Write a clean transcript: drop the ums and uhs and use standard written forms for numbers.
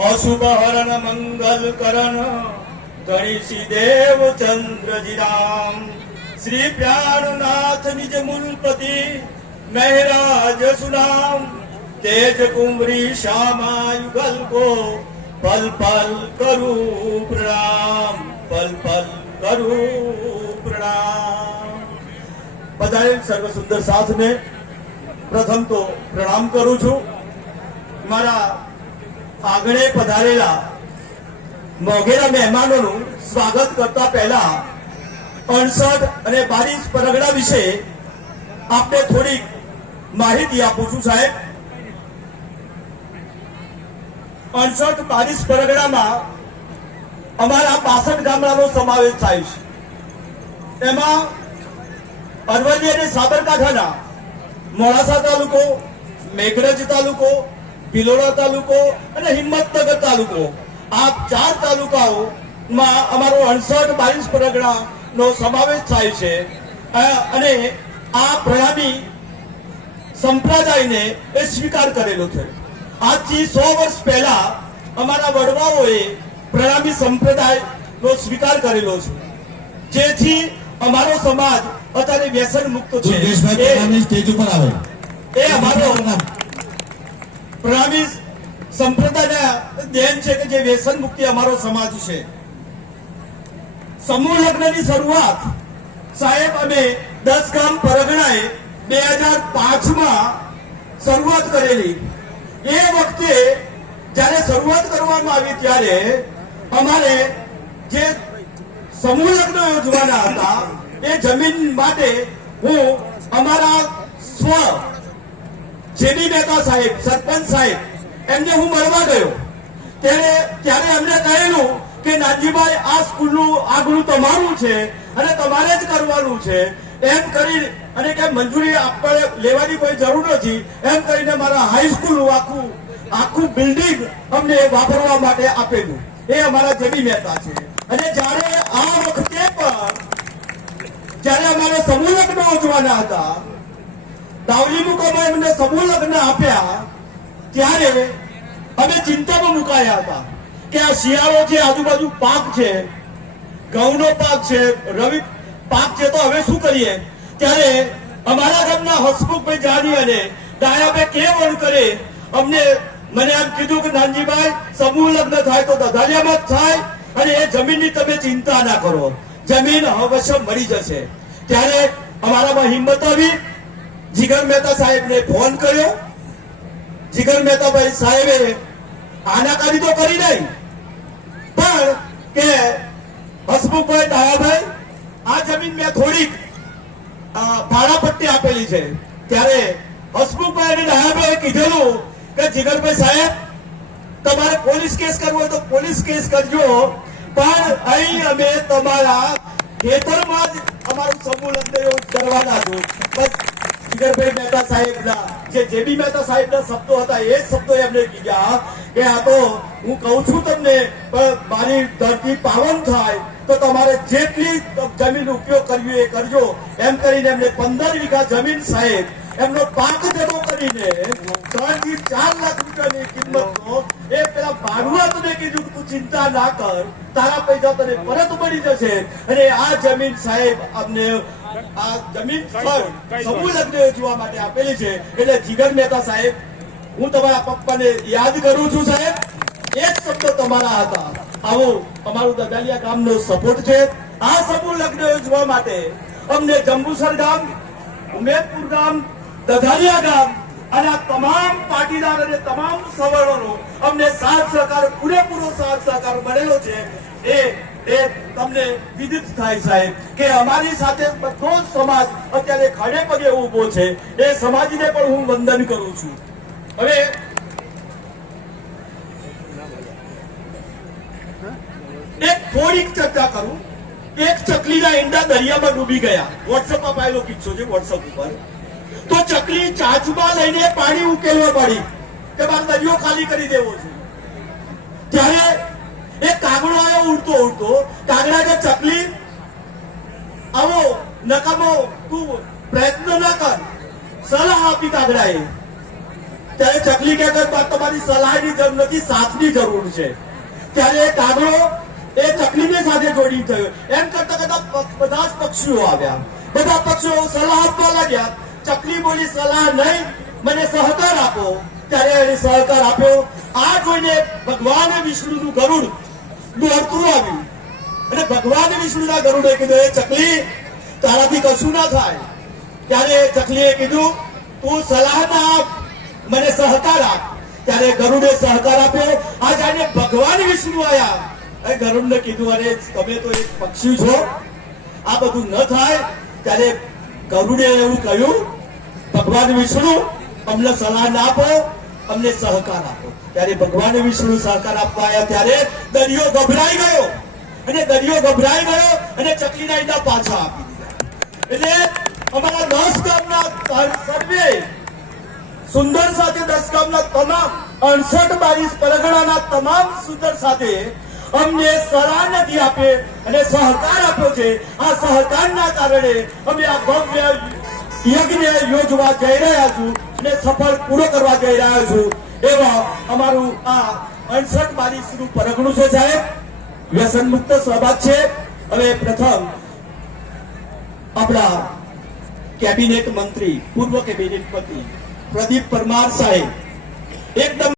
अशुभ हरण मंगल करण गणेशी देव चंद्रजी राम श्री प्राणनाथ निज मूलपति महराज सुनाम तेज कुमरी श्यामा युगल को पल पल करू प्रणाम पल पल करू प्रणाम। पधारेल सर्व सुंदर साथ ने प्रथम तो प्रणाम करू छू। मारा आंगणे पधारेला मोगेरा मेहमानों स्वागत करता पहला 68 અને 22 પરગણા વિશે આપને થોડી માહિતી આપું છું સાહેબ। 68 22 પરગણામાં અમારા 62 ગામડાનો સમાવેશ થાય છે। એમાં અરવલ્લી અને સાબરકાંઠાના મોડાસા તાલુકો, મેઘરજ તાલુકો, ભિલોડા તાલુકો અને હિંમતનગર તાલુકો આ 4 તાલુકાઓમાં અમારો 68 22 પરગણાનો સમાવેશ થાય છે। અને આ પ્રણામી સંપ્રદાયને એ સ્વીકાર કરેલો છે। આજથી 100 વર્ષ પહેલા અમારા વડવાઓએ પ્રણામી સંપ્રદાયનો સ્વીકાર કરેલો છે, જેથી અમારો સમાજ અત્યારે વ્યસન મુક્ત છે। એ અમારો પ્રણામી સંપ્રદાયના દેન છે કે જે વ્યસન મુક્તિ અમારો સમાજ છે। સમૂહ લગ્નની શરૂઆત સાહેબ અમે 10 ગામ પરગણાએ 2005માં શરૂઆત કરેલી। એ વખતે જ્યારે શરૂઆત કરવામાં આવી ત્યારે અમારે જે સમૂહ લગ્ન યોજવાના હતા એ જમીન માટે હું અમારા સ્વ જેબી મહેતા સાહેબ સરપંચ સાહેબ એમને હું મળવા ગયો ત્યારે એમને કહેલું કે નાનજીભાઈ આ સ્કૂલનું આગળું તમારું છે અને તમારે જ કરવાનું છે એમ કરી અને કે મંજૂરી આપણે લેવાની કોઈ જરૂર નથી એમ કરીને મારા હાઈસ્કૂલનું આખું બિલ્ડિંગ અમને વાપરવા માટે આપેલું એ અમારા જેબી મહેતા છે। અને જ્યારે આ વખતે પણ જ્યારે અમારે સમૂહ લગ્ન યોજવાના હતા દાવલી મુકામે એમને સમૂહ લગ્ન આપ્યા ત્યારે અમે ચિંતામાં મુકાયા હતા કે આ શિયાળો છે, આજુબાજુ પાક છે, ઘઉંનો પાક છે, રવિ પાક છે, તો હવે શું કરીએ? ત્યારે અમારા ગામના હસમુખભાઈ જાની અને ડાયાભાઈ કેવણ કરે અમને મને એમ કીધું કે નાનજીભાઈ સમૂહ લગ્ન થાય તો દધાલિયામાં જ થાય અને એ જમીનની તમે ચિંતા ના કરો, જમીન અવશ્ય મળી જશે। ત્યારે અમારામાં હિંમત આવી, જીગર મહેતા સાહેબને ફોન કર્યો। જીગર મહેતાભાઈ સાહેબે આનાકારી તો કરી નહીં, પણ કે હસમુખભાઈ ડાયાભાઈ આ જમીન મેં થોડીક ભાડાપટ્ટી આપેલી છે। ત્યારે હસમુખભાઈ અને ડાયાભાઈએ કીધેલું કે જીગરભાઈ સાહેબ તમારે પોલીસ કેસ કરવો હોય તો પોલીસ કેસ કરજો, પણ અહીં અમે તમારા ખેતરમાં જ અમારું સમૂહ લગ્ન કરવાના છું। જીગરભાઈ મહેતા સાહેબના જે જેબી મહેતા સાહેબના શબ્દો હતા એ શબ્દો એમને કીધા કે આ તો હું કહું છું તમને પણ મારી ધરતી પાવન થાય તો તમારે જેટલી જમીન ઉપયોગ કરવી એ કરજો એમ કરીને એમને 15 વીઘા જમીન સાહેબ એમનો પાક જતો કરીને 3 થી 4 લાખ રૂપિયાની કિંમતનો એ પેલા ભાડુઆતને કીધું કે તું ચિંતા ના કર, તારા પૈસા તને પરત મળી જશે। અને આ જમીન સાહેબ અમને આ જમીન સમૂહ લગ્ન યોજવા માટે આપેલી છે। એટલે જીગર મહેતા સાહેબ હું તમારા પપ્પાને યાદ કરું છું સાહેબ, એક શબ્દ તમારા હતા। આવો અમારું દદાલિયા ગામનો સપોર્ટ છે। આ સમૂહ લગ્ન યોજવા માટે અમને જંબુસર ગામ, ઉમેદપુર ગામ, દધાલિયા ગામ અને આ તમામ પાટીદાર અને તમામ સવર્ણોનો અમને સાથ સહકાર, પૂરેપૂરો સાથ સહકાર મળેલો છે। એ તમને વિદિત થાય સાહેબ કે અમારી સાથે બધો સમાજ અત્યારે ખડે પગે ઉભો છે। એ સમાજને પણ હું વંદન કરું છું। હવે એક થોડીક ચર્ચા કરું। એક ચકલીના ઈંડા દરિયામાં ડૂબી ગયા, વોટ્સએપ અપાયેલો કિસ્સો છે વોટ્સએપ ઉપર। તો ચકલી ચાચમાં લઈને પાણી ઉકેલવા પડી કે મારે દરિયો ખાલી કરી દેવો છે। ત્યારે એક કાગડો આવ્યો ઉડતો ઉડતો, કાગડા કે ચકલી આવો નકામો તું પ્રયત્ન ના કર, સલાહ આપી કાગડાએ। ત્યારે ચકલી કે તમારી સલાહની જરૂર નથી, સાથની જરૂર છે. ત્યારે કાગડો એ ચકલીની સાથે જોડી થયો. એમ કરતા કરતા બધા જ પક્ષીઓ આવ્યા. બધા પક્ષીઓ સલાહ આપવા લાગ્યા. ચકલી બોલી સલાહ નહીં, મને સહકાર આપો. ત્યારે એને સહકાર આપ્યો. આ જોઈને ભગવાન વિષ્ણુનું ગરુડ દોડતું આવ્યું અને ભગવાન વિષ્ણુના ગરુડે કીધું, એ ચકલી તારાથી કશું ના થાય. ત્યારે ચકલીએ કીધું, તું સલાહ ના આપ, મને સહકાર આપ. ત્યારે ગરુડે સહકાર આપ્યો. આ જાણે ભગવાન વિષ્ણુ આયા. ગરુડને કીધું, અરે તમે તો એક પક્ષી છો, આ બધું ન થાય. ત્યારે ગરુડે એવું કહ્યું, ભગવાન વિષ્ણુ અમને સલાહ ના આપો, અમને સહકાર આપો. ત્યારે ભગવાન વિષ્ણુ સહકાર આપવા આવ્યા. ત્યારે દરિયો ગભરાઈ ગયો અને અને ચકલીના ઈંડા પાછા આપી દીધા. એટલે અમારા 10 ગામના સર્વે સુંદર સાથે 10 ગામના તમામ 68 પરગણાના તમામ સુંદર સાથે અમને સલાહ નથી આપે અને સહકાર આપ્યો છે. આ સહકારના કારણે અમે આ ભવ્ય યજ્ઞ યોજવા જઈ રહ્યા છું અને સફળ પૂરો કરવા જઈ રહ્યા છું. એવા અમારું આ 68 નું પરગણું છે સાહેબ. વ્યસન મુક્ત સહભાગ છે. હવે પ્રથમ આપણા કેબિનેટ મંત્રી, પૂર્વ કેબિનેટ મંત્રી પ્રદીપ પરમાર સાહેબ એકદમ